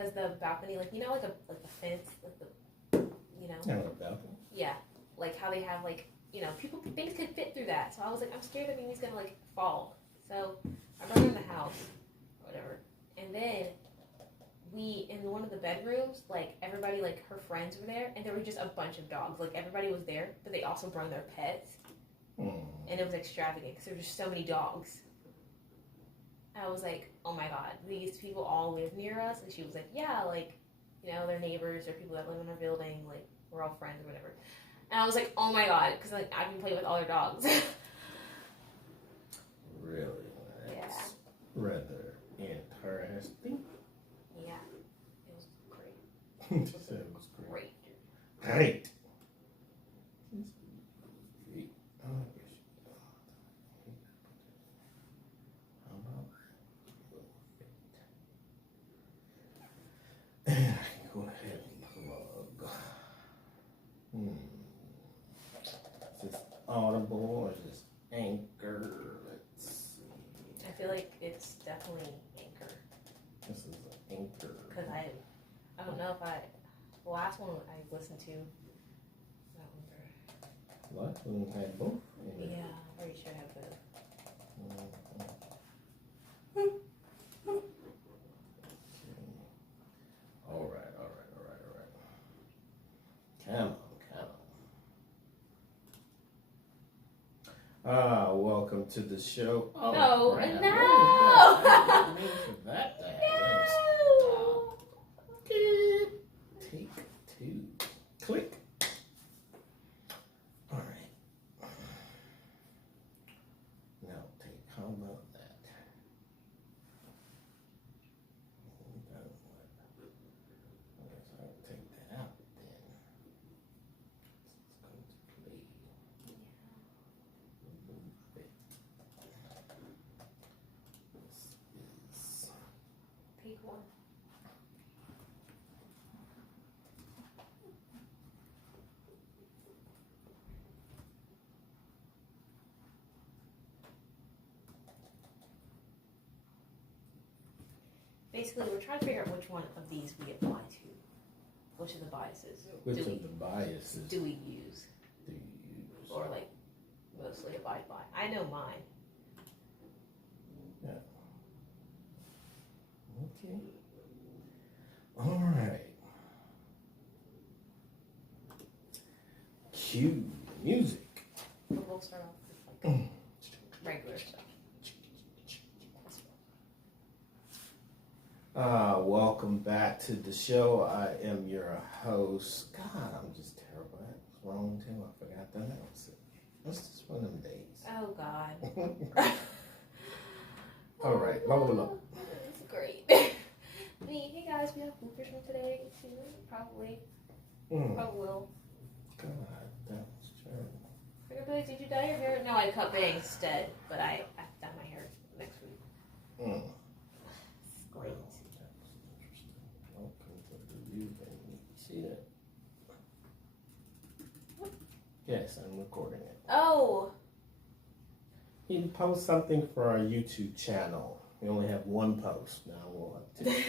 because the balcony, like, you know, like the fence, like the, you know. Yeah, a balcony. Yeah, like how they have, like, you know, things could fit through that. So I was like, I'm scared that Mimi's gonna like fall. So I brought her in the house, whatever. And then in one of the bedrooms, like everybody, like her friends were there, and there were just a bunch of dogs. Like everybody was there, but they also brought their pets, and it was extravagant because there were just so many dogs. I was like, oh my god, these people all live near us. And she was like, yeah, like, you know, they're neighbors or people that live in our building, like we're all friends or whatever. And I was like, oh my god, because like I can play with all their dogs. Really? That's rather interesting. Yeah, it was great. It was Great. Great. Go ahead and plug. Is this Audible or is this Anchor? Let's see. I feel like it's definitely Anchor. This is Anchor. Because I don't know if the last one I listened to, I don't remember. What? We had both? Yeah, I'm pretty sure I have both. All right. Come on. Welcome to the show. Oh, no! Take two. Click. All right. Now take. How about that? I'll take that out then. It's going to play. Remove it. This is. Take one. Basically, we're trying to figure out which one of these we apply to. Which of the biases Which of the biases do we use? do you use? Or, like, mostly abide by? I know mine. Yeah. Okay. All right. Cue music. But we'll start off with, like, regular stuff. Welcome back to the show. I am your host. God, I'm just terrible at it. What's wrong too? I forgot to announce it. It's just one of them days. Oh, God. All right, blah, blah, blah. It's great. Hey guys, we have bloopers from today too. Probably will. God, that was terrible. Everybody, did you dye your hair? No, I cut bangs instead, but I dye my hair next week. It's great. Welcome to the review thing. See that? Yes, I'm recording it. Oh! You post something for our YouTube channel. We only have one post. Now we'll have two.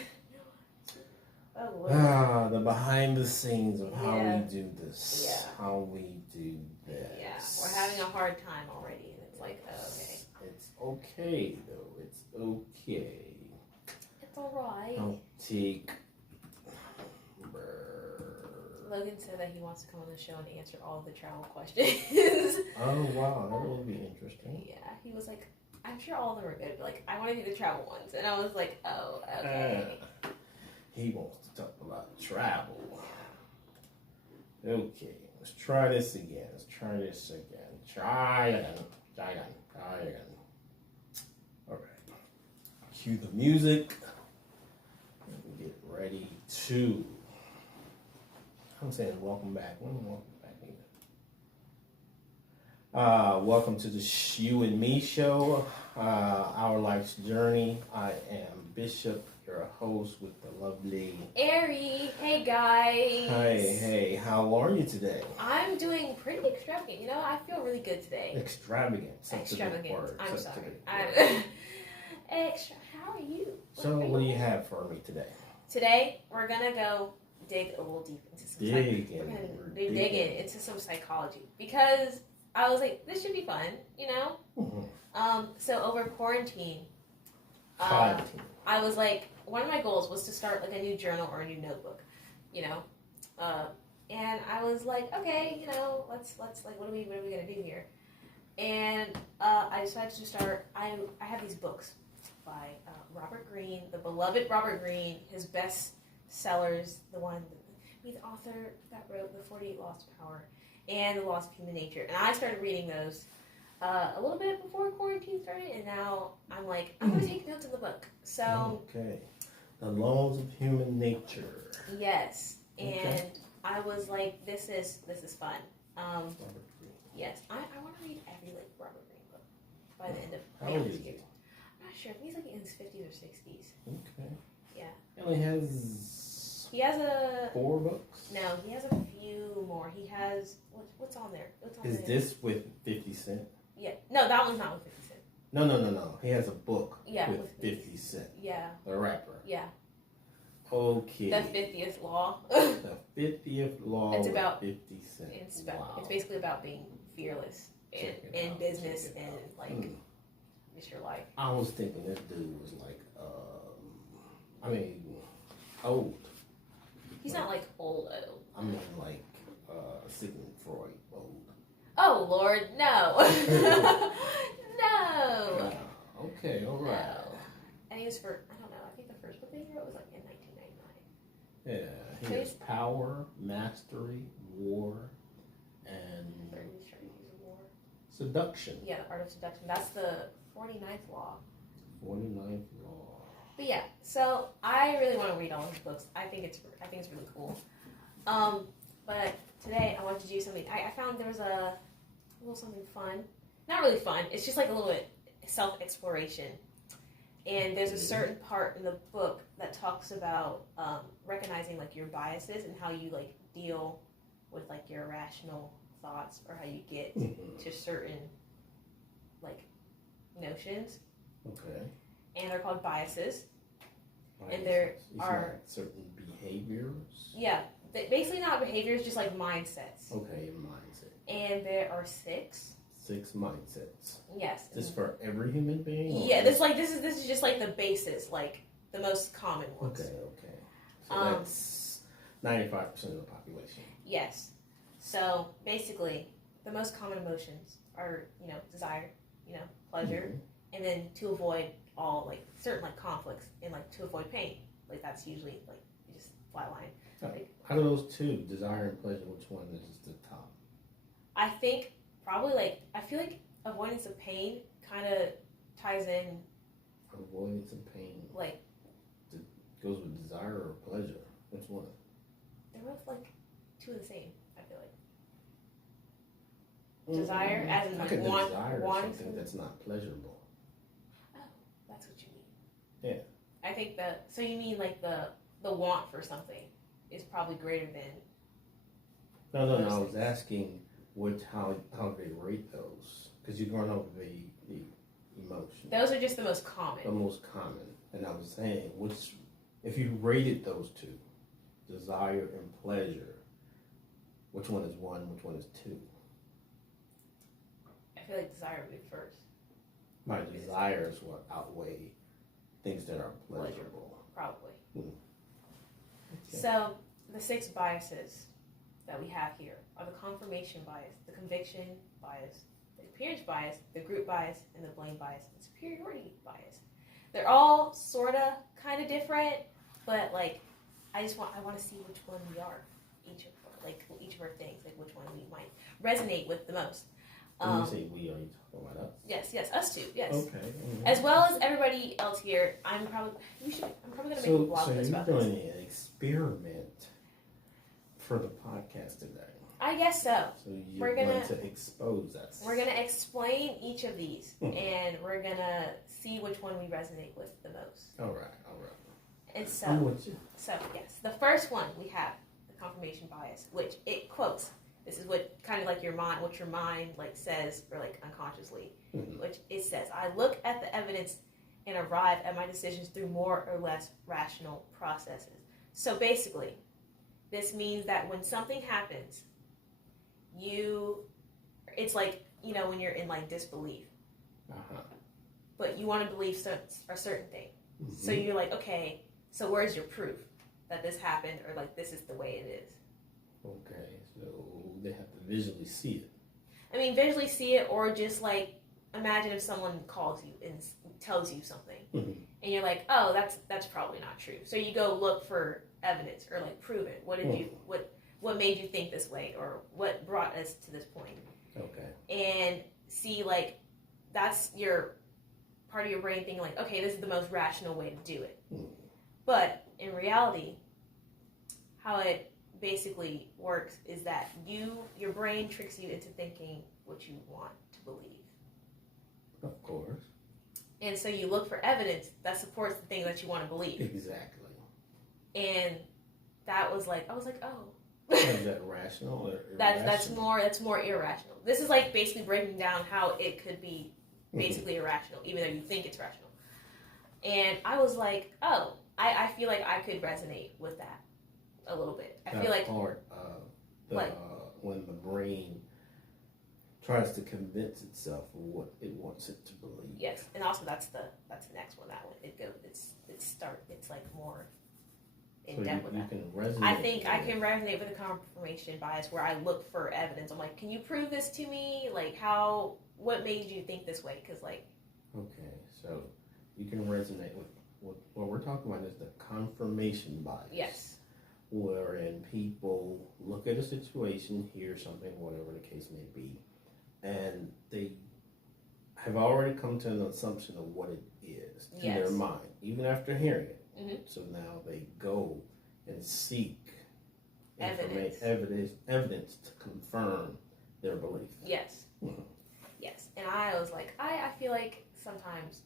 The behind the scenes of how we do this. Yeah. How we do this. Yeah, we're having a hard time already, and it's like, okay. It's okay, though. It's okay. It's alright. Don't take... Logan said that he wants to come on the show and answer all of the travel questions. Oh, wow. That will be interesting. Yeah, he was like, I'm sure all of them are good, but like, I want to do the travel ones. And I was like, oh, okay. He wants to talk about travel. Okay, let's try this again. Try again. All right. Cue the music. And get ready to... I'm saying welcome back. Welcome back either. Welcome to the You and Me show, our life's journey. I am Bishop, your host with the lovely Ari. Hey guys. Hey, how are you today? I'm doing pretty extravagant. You know, I feel really good today. Extravagant. Extravagant. I'm sorry. Extra. How are you? So, what do you have for me today? today we're gonna go dig a little deep into some we're gonna be digging into some psychology because I was like, this should be fun, you know. So over quarantine, I was like, one of my goals was to start like a new journal or a new notebook, you know. And I was like, okay, you know, let's like, what are we gonna do here? And I decided to start. I have these books by Robert Greene, the beloved Robert Greene, his best sellers, the author that wrote The 48 Laws of Power and The Laws of Human Nature. And I started reading those a little bit before quarantine started, and now I'm like, I'm gonna take notes in the book. So okay, The Laws of Human Nature. Yes, and I was like, this is fun. Robert Greene. Yes, I want to read every like Robert Greene book by the end of How old is he? I'm not sure. I think he's like in his 50s or 60s. Okay. Yeah. He only has. He has 4 books. No, he has a few more. He has what's on there? Is this with 50 Cent? Yeah. No, that one's not with 50 Cent. No. He has a book with 50 Cent. Yeah. The rapper. Yeah. Okay. The 50th Law. The 50th Law. It's about 50 Cent. It's basically about being fearless in business and like just your life. I was thinking this dude was like, old. He's not like old. I mean, like Sigmund Freud old. Oh Lord, no, no. Okay, all right. No. And he was I don't know. I think the first book that he wrote was like in 1999. Yeah, he has Power, Mastery, War, and Seduction. Yeah, the Art of Seduction. That's the 49th Law. 49th Law. But yeah, so I really want to read all his books. I think it's really cool. But today I wanted to do something. I found there was a little something fun. Not really fun. It's just like a little bit self-exploration. And there's a certain part in the book that talks about recognizing like your biases and how you like deal with like your irrational thoughts or how you get to certain like notions. Okay. And they're called biases. And there are certain behaviors. Yeah, basically not behaviors, just like mindsets. Okay, mindset. And there are 6. 6 mindsets. Yes. This for every human being? Yeah, this is just like the basis, like the most common ones. Okay. So that's 95% of the population. Yes. So basically, the most common emotions are, desire, pleasure, and then to avoid all like certain like conflicts and like to avoid pain. Like that's usually like you just flatline. Like, out of those 2, desire and pleasure, which one is the top? I think probably like I feel like avoidance of pain kind of ties in. Avoidance of pain. Like goes with desire or pleasure. Which one? They're both like 2 of the same. I feel like desire as in like wanting something that's not pleasurable. Oh, that's what you mean. Yeah. I think so you mean like the want for something is probably greater than. No. I was asking how they rate those because you're going over the emotions. Those are just the most common. The most common, and I was saying if you rated those 2, desire and pleasure, which one is 1? Which one is 2? I feel like desire would be first. My desires will outweigh things that are pleasurable. Probably. Okay. So the 6 biases that we have here are the confirmation bias, the conviction bias, the appearance bias, the group bias, and the blame bias, and superiority bias. They're all sort of kind of different, but like I want to see which one we are, each of our things, like which one we might resonate with the most. When you say we, are you talking about us? Yes, us 2, yes. Okay. Mm-hmm. As well as everybody else here. I'm probably going to make a blog post about this. So you're doing an experiment for the podcast today. I guess so. So you're going to expose us. We're going to explain each of these, and we're going to see which one we resonate with the most. All right. And so, I'm with you. So, yes, the first one we have, the confirmation bias, which it quotes. This is what kind of like what your mind like says or like unconsciously, which it says, I look at the evidence and arrive at my decisions through more or less rational processes. So basically, this means that when something happens, it's like, when you're in like disbelief, but you want to believe a certain thing. Mm-hmm. So you're like, okay, so where's your proof that this happened, or like this is the way it is? Okay, so they have to visually see it. I mean, visually see it, or just like imagine if someone calls you and tells you something, mm-hmm. and you're like, oh, that's probably not true. So you go look for evidence or like prove it. What did what made you think this way, or what brought us to this point? Okay. And see, like, that's your part of your brain thinking like, okay, this is the most rational way to do it. Mm. But in reality, how it basically works is that your brain tricks you into thinking what you want to believe. Of course. And so you look for evidence that supports the thing that you want to believe. Exactly. And that was like, I was like, oh. Is that rational or irrational? That's more irrational. This is like basically breaking down how it could be basically irrational, even though you think it's rational. And I was like, oh, I feel like I could resonate with that a little bit. I feel like part when the brain tries to convince itself of what it wants it to believe. Yes, and also that's the next one. That one it's like more in depth with that. Can resonate. I think I can resonate with the confirmation bias, where I look for evidence. I'm like, can you prove this to me? Like, what made you think this way? Because like, okay, so you can resonate with what we're talking about is the confirmation bias. Yes. Wherein people look at a situation, hear something, whatever the case may be, and they have already come to an assumption of what it is in their mind, even after hearing it. Mm-hmm. So now they go and seek evidence to confirm their belief. Yes. Mm-hmm. Yes. And I was like, I feel like sometimes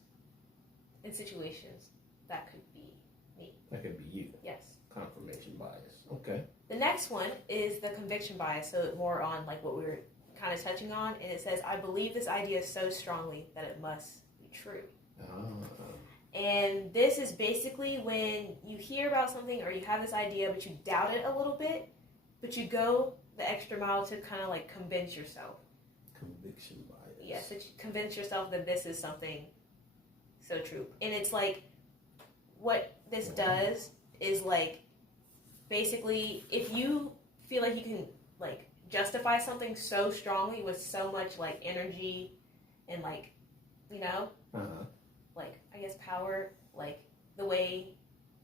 in situations that could be me. That could be you. Yes. Confirmation bias. Okay. The next one is the conviction bias, so more on like what we were kind of touching on, and it says, I believe this idea so strongly that it must be true. And this is basically when you hear about something or you have this idea but you doubt it a little bit, but you go the extra mile to kind of like convince yourself. Conviction bias. Yes, that you convince yourself that this is something so true. And it's like, what this does is like, basically, if you feel like you can like justify something so strongly with so much like energy and like, like I guess power, like the way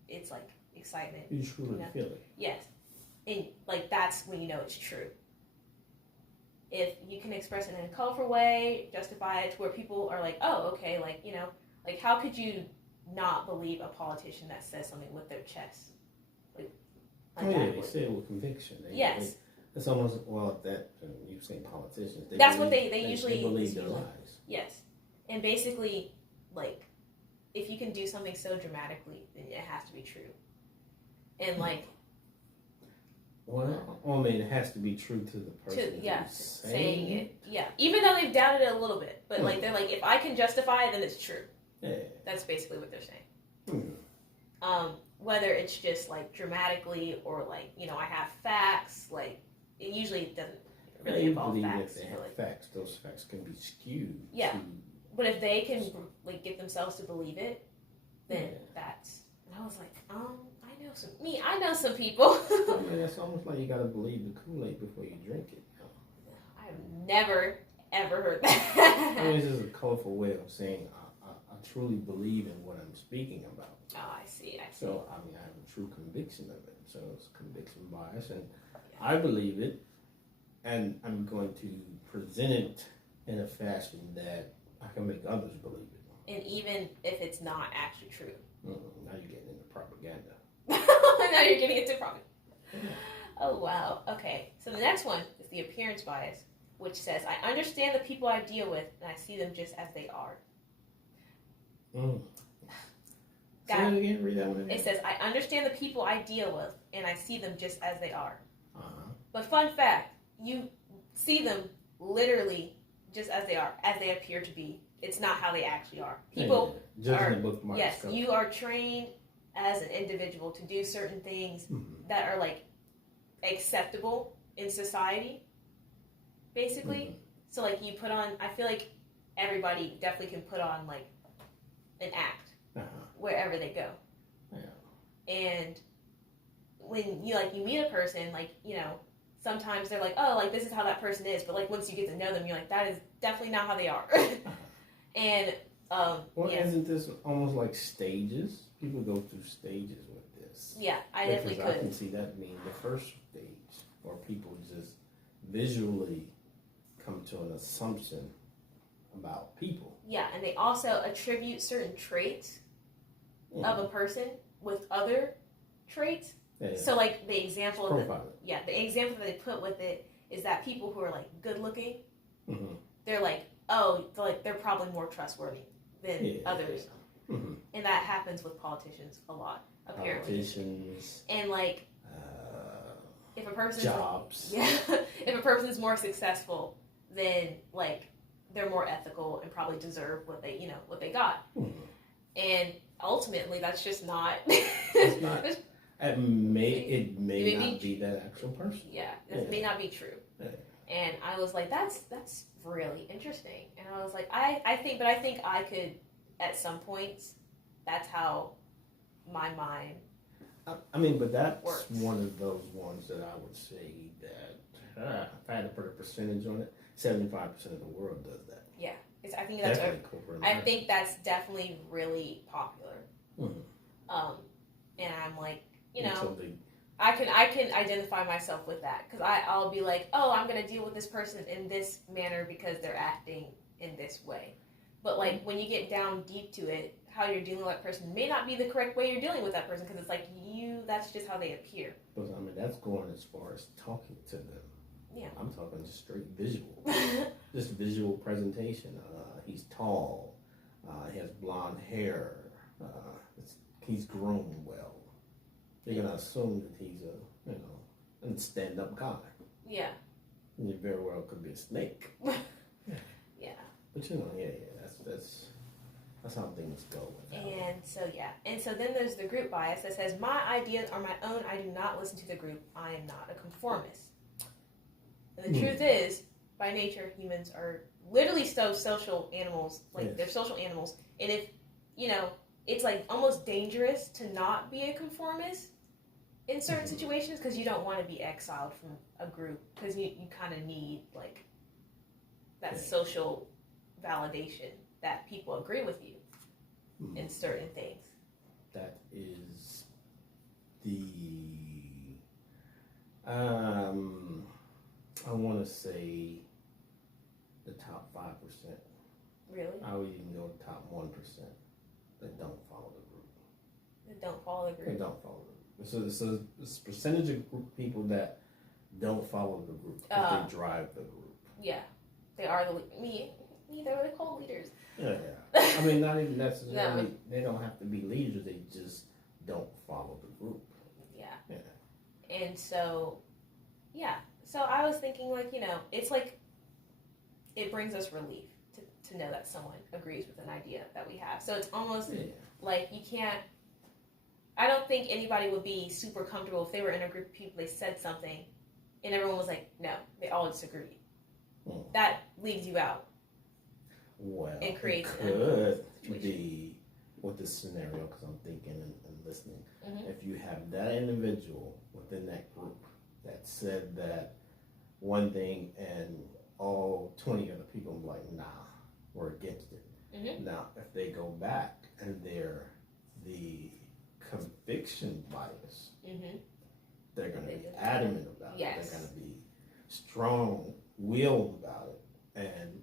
it's like excitement. You truly feel it. Yes. And like that's when you know it's true. If you can express it in a colorful way, justify it to where people are like, oh, okay, like, like how could you not believe a politician that says something with their chest? They say it with conviction. Yes. It's almost, you say politicians. That's what they usually believe their lies. Yes. And basically, like, if you can do something so dramatically, then it has to be true. And like... Well, I mean, it has to be true to the person who's saying it. Yeah. Even though they've doubted it a little bit. But like, they're like, if I can justify it, then it's true. Yeah. That's basically what they're saying. Whether it's just like dramatically or like, I have facts, like it usually doesn't really involve facts. If they have facts, those facts can be skewed. Yeah. But if they can like get themselves to believe it, then that's, and I was like, I know some people. I mean, it's almost like you gotta believe the Kool-Aid before you drink it. I've never, ever heard that. I mean, this is a colorful way of saying I truly believe in what I'm speaking about. Oh, I see. So, I mean, I have a true conviction of it. So it's conviction bias, and I believe it, and I'm going to present it in a fashion that I can make others believe it. And even if it's not actually true. Now you're getting into propaganda. Now you're getting into propaganda. Oh, wow. Okay. So the next one is the appearance bias, which says, I understand the people I deal with, and I see them just as they are. Say that again, read that one again. It says, I understand the people I deal with, and I see them just as they are. But fun fact, you see them literally just as they are, as they appear to be it's not how they actually are. Yeah, People judging the book by its yes, cover. you are trained as an individual to do certain things that are like acceptable in society, basically. So like you put on, I feel like everybody definitely can put on like an act wherever they go. Yeah. And when you meet a person, like, you know, sometimes they're like, oh, like this is how that person is, but like once you get to know them, you're like, that is definitely not how they are. And well, isn't this almost like stages? People go through stages with this. Yeah, I definitely could. I can see that being the first stage, where people just visually come to an assumption about people. Yeah, and they also attribute certain traits of a person with other traits. Yeah. So, like the example, the example that they put with it is that people who are like good looking, they're like, oh, they're probably more trustworthy than others, and that happens with politicians a lot, apparently. Politicians and like, if a person's jobs, if a person's more successful, then like they're more ethical and probably deserve what they got, and ultimately that's just not. It's not. It may not be that actual person. Yeah, it may not be true. Yeah. And I was like, that's really interesting. And I was like, I think I could, at some points, that's how my mind I mean, but that's works. One of those ones that I would say that, if I had to put a percentage on it, 75% of the world does that. Yeah. I think that's definitely really popular. And I'm like, you know, I can identify myself with that, because I'll be like, oh, I'm going to deal with this person in this manner because they're acting in this way. But like when you get down deep to it, how you're dealing with that person may not be the correct way you're dealing with that person, because it's like that's just how they appear. But I mean, that's going as far as talking to them. Yeah. I'm talking just straight visual. Just visual presentation. He's tall. He has blonde hair. He's groomed well. You're going to assume that he's a stand-up guy. Yeah. And you very well could be a snake. Yeah. But that's how things go with that. And so then there's the group bias that says, my ideas are my own, I do not listen to the group, I am not a conformist. And the truth is, by nature, humans are literally social animals, they're social animals, and if, it's like almost dangerous to not be a conformist in certain situations, because you don't want to be exiled from a group, because you kind of need like that social validation that people agree with you in certain things. That is I want to say the top 5%. Really? I would even go top 1% that don't follow the group. That don't follow the group? They don't follow the group. So it's a percentage of group people that don't follow the group, but they drive the group. Yeah. They are they're the cult leaders. Yeah. I mean, not even necessarily, they don't have to be leaders, they just don't follow the group. Yeah. And so, so I was thinking, like, it's like, it brings us relief to know that someone agrees with an idea that we have. So it's almost like you can't, I don't think anybody would be super comfortable if they were in a group of people, they said something, and everyone was like, no, they all disagreed. That leaves you out. Well, it creates could be with this scenario, because I'm thinking and listening. If you have that individual within that group that said that one thing and all 20 other people were like, nah, we're against it. Now, if they go back and they're the conviction bias, they're going to be adamant about it. They're going to be strong-willed about it. And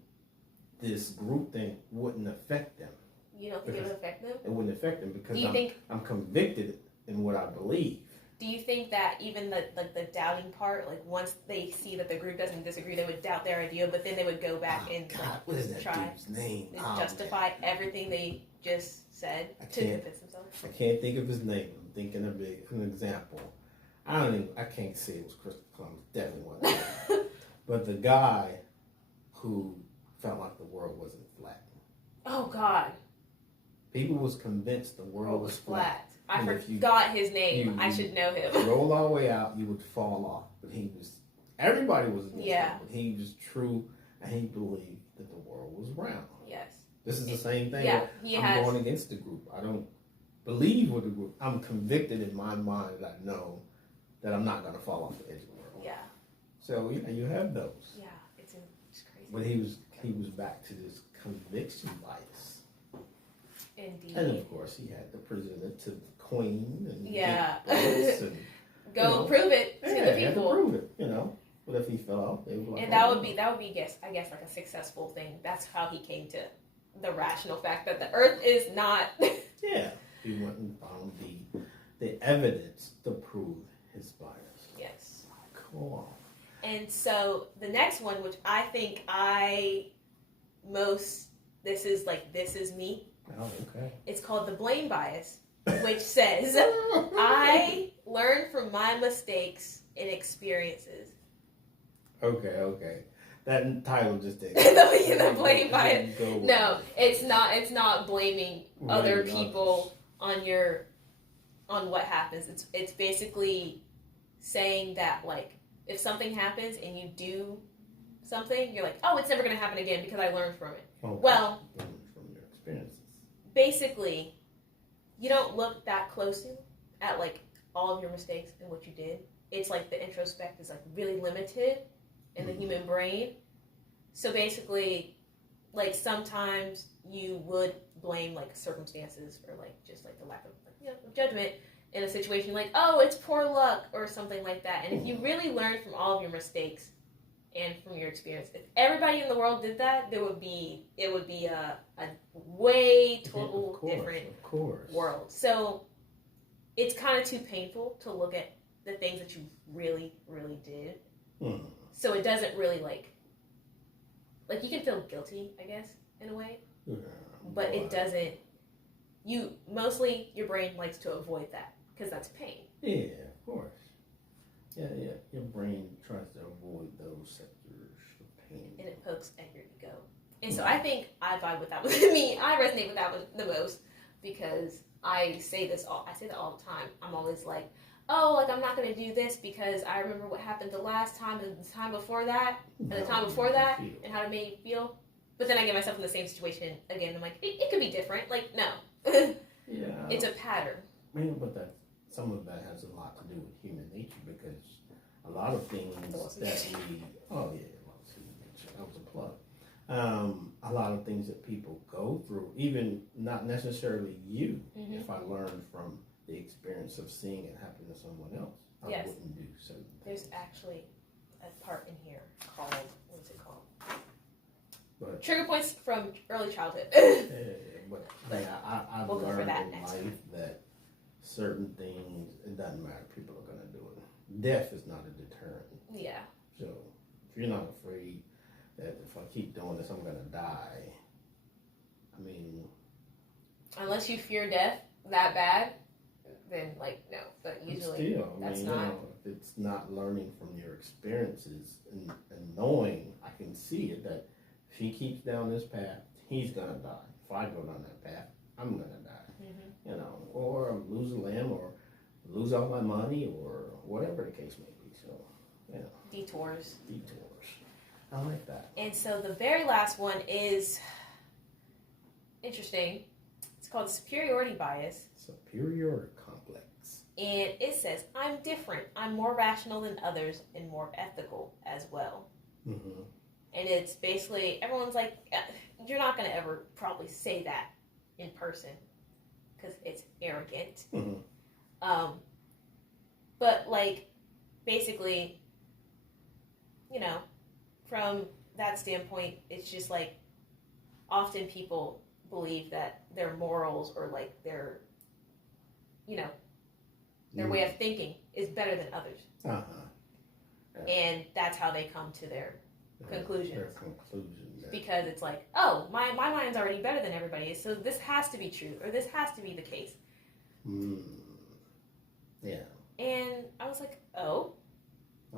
this group thing wouldn't affect them. You don't think it would affect them? It wouldn't affect them, because I'm convicted in what I believe. Do you think that even the doubting part, like once they see that the group doesn't disagree, they would doubt their idea, but then they would go back what is that try dude's name? to justify everything they just said to convince themselves? I can't think of his name. I'm thinking of an example. I can't say it was Christopher Columbus. Definitely wasn't. But the guy who felt like the world wasn't flat. Oh God. People was convinced the world was flat. I forgot his name. I should know him. Roll all the way out, you would fall off. But everybody was against him. But he was true, and he believed that the world was round. Yes. This is the same thing. Yeah, I'm going against the group. I don't believe with the group. I'm convicted in my mind that I know that I'm not going to fall off the edge of the world. Yeah. So you have those. Yeah, it's crazy. But he was back to this conviction bias. Indeed. And of course, he had to present it to the queen and and go and prove it to the people. He had to prove it, But if he fell off, they were like, and that would be I guess like a successful thing. That's how he came to the rational fact that the Earth is not. Yeah, he went and found the evidence to prove his bias. Yes. Cool. And so the next one, which I think this is me. Oh, okay. It's called the blame bias, which says I learn from my mistakes and experiences. Okay. That title just didn't. The blame bias. No, it's not. It's not blaming other people on what happens. It's basically saying that like if something happens and you do something, you're like, oh, it's never going to happen again because I learned from it. Okay. Well, from your experiences. Basically, you don't look that closely at like all of your mistakes and what you did. It's like the introspect is like really limited in the human brain. So basically, like sometimes you would blame like circumstances or like just like the lack of judgment in a situation, like, oh, it's poor luck or something like that. And if you really learn from all of your mistakes and from your experience, if everybody in the world did that, it would be a way different world. So it's kind of too painful to look at the things that you really, really did. Mm. So it doesn't really like you can feel guilty, I guess, in a way, but it doesn't. Your brain likes to avoid that because that's pain. Yeah, of course. Yeah. Your brain tries to avoid those sectors of pain, and it pokes at your ego. And so I think I vibe with that with me. I resonate with that the most because I say that all the time. I'm always like, oh, like I'm not going to do this because I remember what happened the last time and the time before that and the time before that and how it made me feel. But then I get myself in the same situation again. I'm like, it could be different. Like, no. Yeah. It's a pattern. But some of that has a lot to do with human nature because a lot of things that we... Oh, yeah. That was a plug. A lot of things that people go through, even not necessarily you, if I learned from the experience of seeing it happen to someone else, I wouldn't do certain things. There's actually a part in here called, what's it called? But, trigger points from early childhood. I've learned in life that certain things, it doesn't matter, people are going to do it. Death is not a deterrent. Yeah. So if you're not afraid that if I keep doing this, I'm going to die, I mean... Unless you fear death that bad, then, like, no. But usually, still, that's not... if it's not learning from your experiences and knowing, I can see it, that if he keeps down this path, he's going to die. If I go down that path, I'm going to die. Or lose a limb, or lose all my money, or whatever the case may be. So, Detours. I like that. And so the very last one is interesting. It's called superiority bias. Superiority complex. And it says, I'm different. I'm more rational than others and more ethical as well. Mm-hmm. And it's basically, everyone's like, you're not going to ever probably say that in person because it's arrogant. Mm-hmm. But, like, basically, from that standpoint, it's just like often people believe that their morals or like their way of thinking is better than others. And that's how they come to their conclusions. Because it's like, oh, my mind's already better than everybody's, so this has to be true, or this has to be the case. Yeah. And I was like, oh.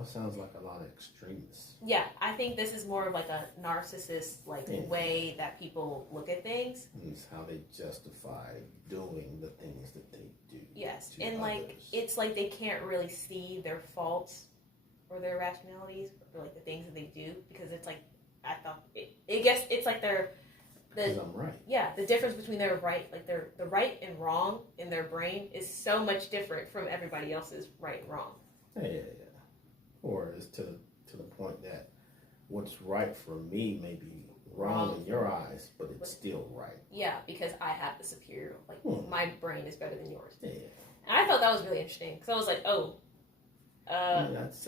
That sounds like a lot of extremists. Yeah, I think this is more of like a narcissist way that people look at things. And it's how they justify doing the things that they do. Yes, and like it's like they can't really see their faults or their rationalities or like the things that they do because it's like I guess it's like because I'm right. Yeah, the difference between their right, like the right and wrong in their brain is so much different from everybody else's right and wrong. Yeah. Or it's to the point that what's right for me may be wrong in your eyes, but it's still right. Yeah, because I have the superior, like my brain is better than yours. Yeah. And I thought that was really interesting because I was like, that's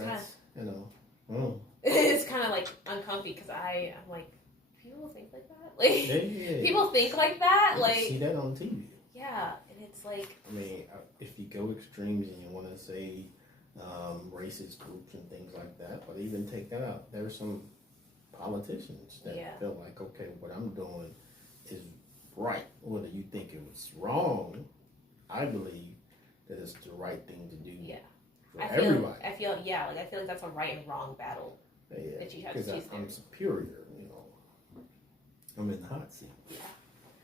you know, it's kind of like uncomfy because I'm like, people think like that, like people think like that, like see that on TV. Yeah, and it's like, I mean, if you go extremes and you want to say racist groups and things like that, but even take that out, there's some politicians that feel like, okay, what I'm doing is right, whether you think it was wrong. I believe that it's the right thing to do. Yeah, everybody. I feel like that's a right and wrong battle that you have to choose. Because I'm superior, you know. I'm in the hot seat. Yeah.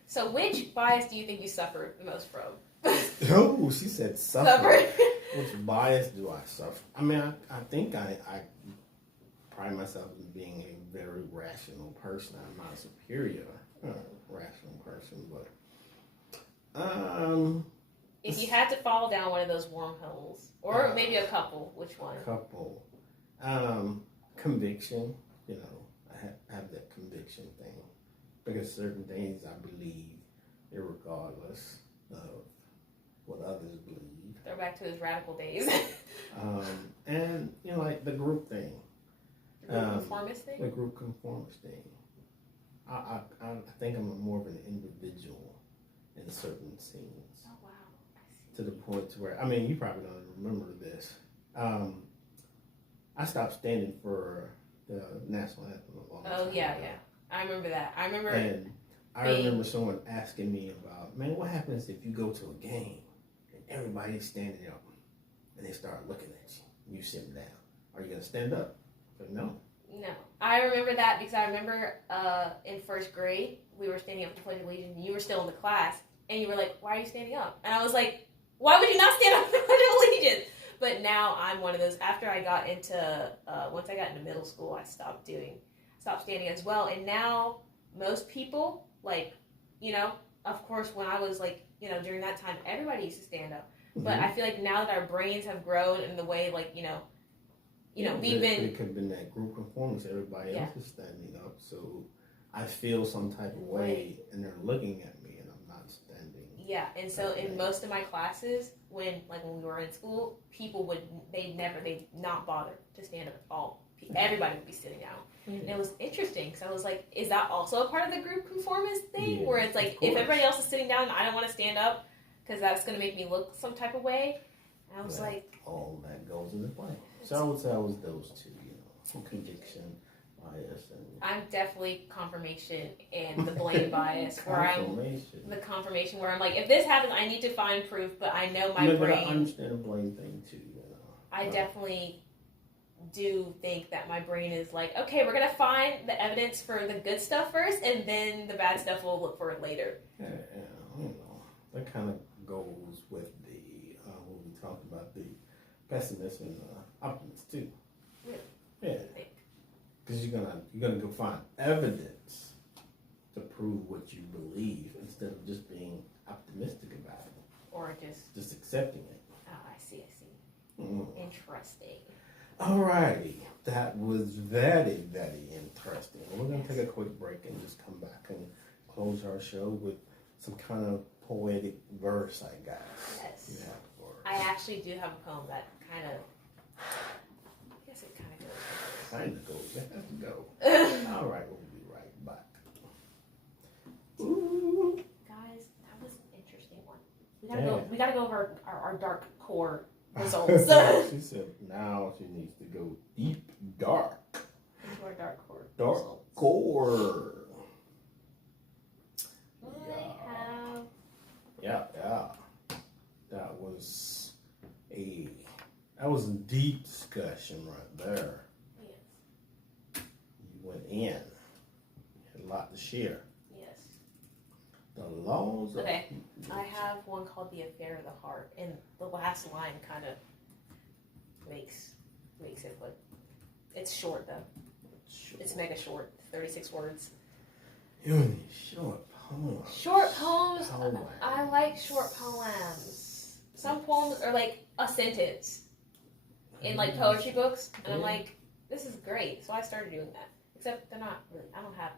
So, which bias do you think you suffered the most from? Oh, she said suffer. Which bias do I suffer? I mean, I think I pride myself as being a very rational person. I'm not a superior rational person, but if you had to fall down one of those wormholes, or maybe a couple, which one? Couple. Conviction. You know, I have that conviction thing because certain things I believe, irregardless of what others believe. Throw back to his radical days. And you know, like the group thing. The group conformist thing? The group conformist thing. I think I'm more of an individual in certain scenes. Oh, wow. I see. To the point where, I mean, you probably don't remember this. I stopped standing for the national anthem a long time ago. Yeah. I remember that. I remember someone asking me about, man, what happens if you go to a game and everybody's standing up and they start looking at you and you sitting down? Are you going to stand up? But no. No. I remember that because I remember in first grade, we were standing up to Pledge of Allegiance and you were still in the class and you were like, why are you standing up? And I was like, why would you not stand up for the Pledge of Allegiance? But now I'm one of those, after I got into, once I got into middle school, I stopped standing as well. And now most people, like, you know, of course, when I was like, you know, during that time, everybody used to stand up. Mm-hmm. But I feel like now that our brains have grown in the way, like, you know, we've been... It could have been that group conformance. Everybody else is standing up. So I feel some type of way, and they're looking at me, and I'm not standing. Yeah, and so in most of my classes, when we were in school, people they'd not bother to stand up at all. Everybody would be sitting down. Mm-hmm. And it was interesting, because I was like, is that also a part of the group conformist thing? Where it's like, if everybody else is sitting down, I don't want to stand up, because that's going to make me look some type of way. And I was like... all that goes into play. So I would say I was those two, you know, conviction, bias, and... I'm definitely confirmation and the blame bias, where the confirmation where I'm like, if this happens, I need to find proof, but I know my brain... But I understand the blame thing too, you know. I definitely do think that my brain is like, okay, we're going to find the evidence for the good stuff first, and then the bad stuff we'll look for it later. Yeah, you know, that kind of goes with the, what we talked about, the pessimist and optimist too. Really? Yeah. Because you're gonna go find evidence to prove what you believe instead of just being optimistic about it. Or just accepting it. Oh, I see. Mm. Interesting. Alrighty. That was very, very interesting. We're gonna take a quick break and just come back and close our show with some kind of poetic verse, I guess. Yes. I actually do have a poem that kind of goes. It has to go. All right, we'll be right back. Ooh. Guys, that was an interesting one. We gotta go over our dark core results. She said now she needs to go deep dark. Into our dark core. Dark core. Yeah. That was some deep discussion right there. Yes. You went in. You had a lot to share. Yes. The laws of... Okay. I have one called The Affair of the Heart, and the last line kind of makes it look... It's short, though. It's mega short. 36 words. You need short poems. Short poems? I like short poems. Some poems are like a sentence in like poetry books, and I'm like, this is great. So I started doing that. Except they're not really. I don't have.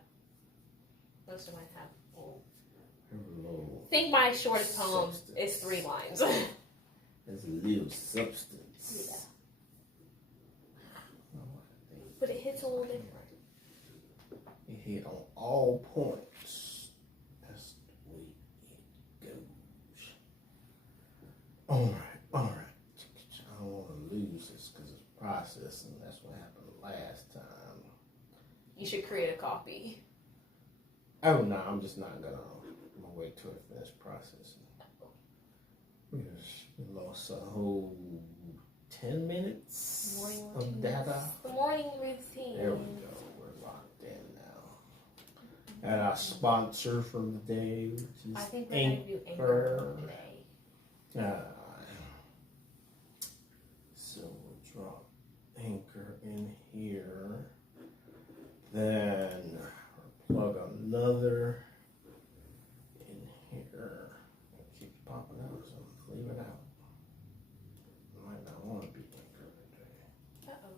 Most of mine have. I think my shortest poem is 3 lines. There's a little substance. Yeah. But it hits a little different. It hit on all points. That's the way it goes. All right. I don't want to lose this because it's processing. That's what happened last time. You should create a copy. Oh no, I'm just not gonna. I'm gonna wait till it finishes processing. We just lost a whole 10 minutes of data. The morning routine. There we go. We're locked in now. And our sponsor for the day, which is I think we're going to do Anchor today. So we'll drop Anchor in here. Then plug another in here. It keeps popping out, so leave it out. Might not want to be Anchor today. Uh-oh.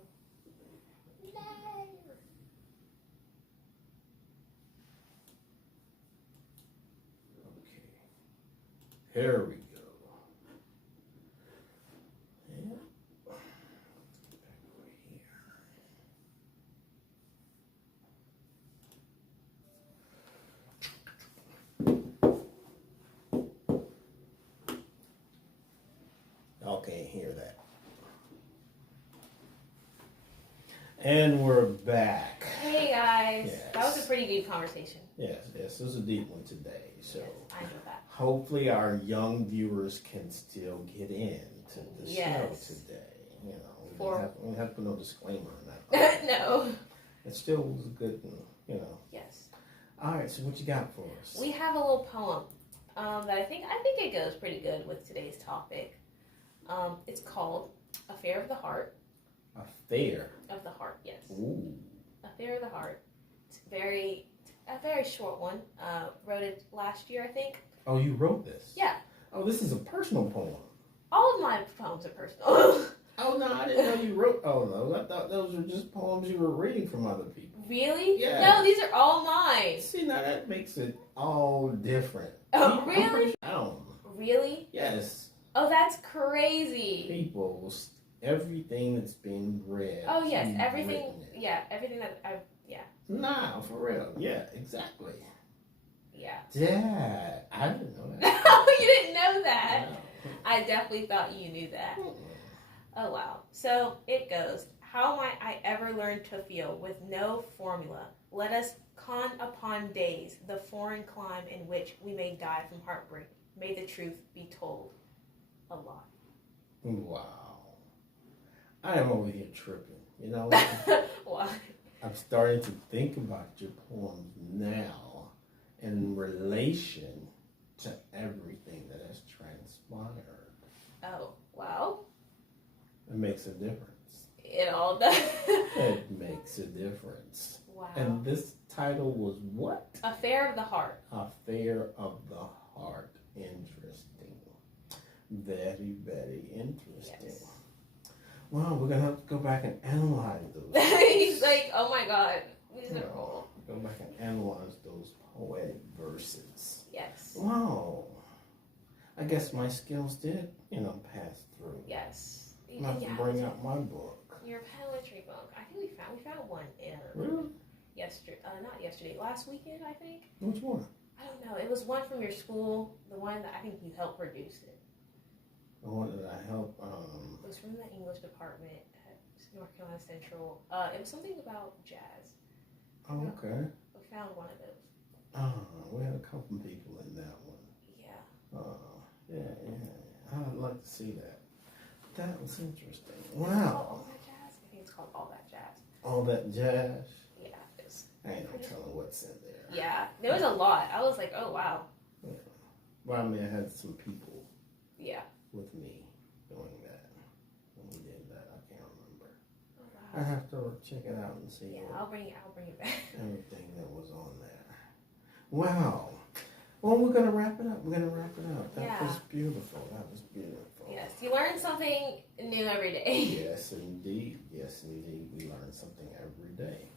Okay. Here we go. Yeah. Back over here. Y'all can't hear that. And we're back. Hey guys. Yes. That was a pretty good conversation. Yes, this was a deep one today. So Yes, I know that. hopefully our young viewers can still get into the show today. You know, we have to put no disclaimer on that. No. It still was a good, you know. Yes. All right, so what you got for us? We have a little poem that I think it goes pretty good with today's topic. It's called Affair of the Heart. Affair Of the Heart, yes. Ooh. Affair of the Heart. It's a very short one. Wrote it last year, I think. Oh, you wrote this? Yeah. Oh, this is a personal poem. All of my poems are personal. Oh, no, I didn't know you wrote all those. I thought those were just poems you were reading from other people. Really? Yeah. No, these are all mine. See, now that makes it all different. Oh, I'm really? pretty sure. Really? Yes. Oh, that's crazy. People, everything that's been read. Oh, yes. you've Everything. written it. Yeah, everything that I've. Yeah. Nah, for real. Yeah, exactly. Yeah. Yeah, I didn't know that. Oh, you didn't know that. No. I definitely thought you knew that. Mm-mm. Oh, wow. So it goes, how might I ever learn to feel with no formula? Let us con upon days the foreign clime in which we may die from heartbreak. May the truth be told a lot. Wow. I am over here tripping. You know, Why? I'm starting to think about your poems now in relation to everything that has transpired. Oh, wow. It makes a difference. It all does. It makes a difference. Wow. And this title was what? Affair of the Heart. Affair of the Heart. Interesting. Very, very interesting. Yes. Well, we're going to have to go back and analyze those. He's like, oh my God. He's gonna roll. Go back and analyze those poetic verses. Yes. Wow. I guess my skills did, pass through. Yes. I'm going to have to bring out my book. Your poetry book. I think we found one in Really? not yesterday, last weekend, I think. Which one? I don't know. It was one from your school. The one that I think you helped produce it. The one that I helped. It was from the English department at North Carolina Central. It was something about jazz. Oh, okay. We found one of those. We had a couple people in that one. Yeah. Yeah. I'd like to see that. That was interesting. All Wow. That Jazz? I think it's called All That Jazz. All that jazz. Yeah, it's I ain't no telling what's in there. yeah. There was a lot. I was like, oh wow. Yeah. Well, I mean, I had some people Yeah. with me doing that. When we did that, I can't remember. Oh, I wow. have to check it out and see Yeah, what I'll bring it back. everything that was on there. Wow. Well, we're gonna wrap it up. That Yeah. was beautiful. That was beautiful. Yes, you learn something new every day. Yes, indeed. Yes, indeed. We learn something every day.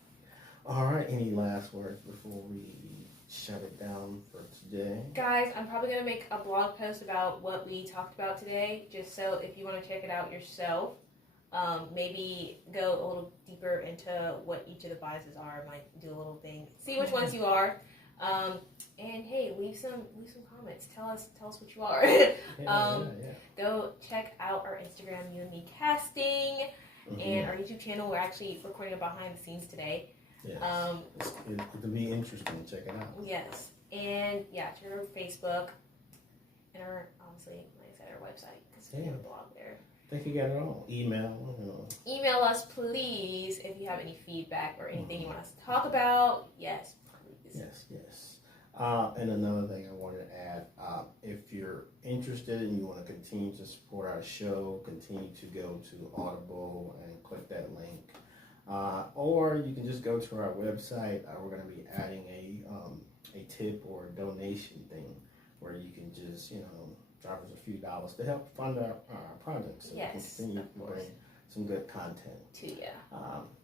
All right. Any last words before we shut it down for today? Guys, I'm probably going to make a blog post about what we talked about today, just so if you want to check it out yourself, maybe go a little deeper into what each of the biases are. Might do a little thing, see which ones you are, and hey, leave some comments. Tell us what you are. Yeah. Go check out our Instagram, You and Me Casting, and our YouTube channel. We're actually recording a behind the scenes today. Yes. It'll be interesting. Check it out. Yes, and yeah, to our Facebook, and our obviously, like I said, our website because we have a blog there. I think you got it all. Email. Email us, please, if you have any feedback or anything you want us to talk about. Yes, please. Yes. And another thing I wanted to add, if you're interested and you want to continue to support our show, continue to go to Audible and click that link. Or you can just go to our website. We're going to be adding a tip or a donation thing where you can just, drop us a few dollars to help fund our projects. So we can continue to bring some good content to you.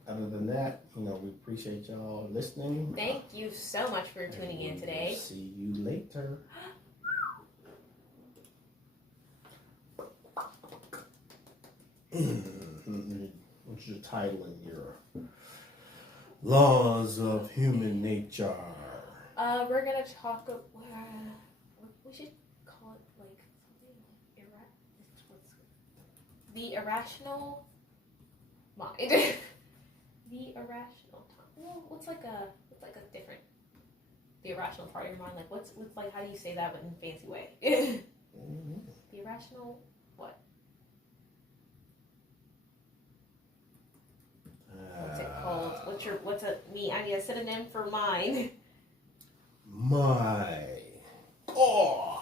Other than that, we appreciate y'all listening. Thank you so much for tuning in today. See you later. What's your title in your Laws of Human Nature? We're gonna talk. We should call it like something the irrational mind. The irrational time. Well, what's like a different the irrational part of your mind? Like what's like? How do you say that but in a fancy way? The irrational what? What's it called? I need a synonym for mind. My. Oh.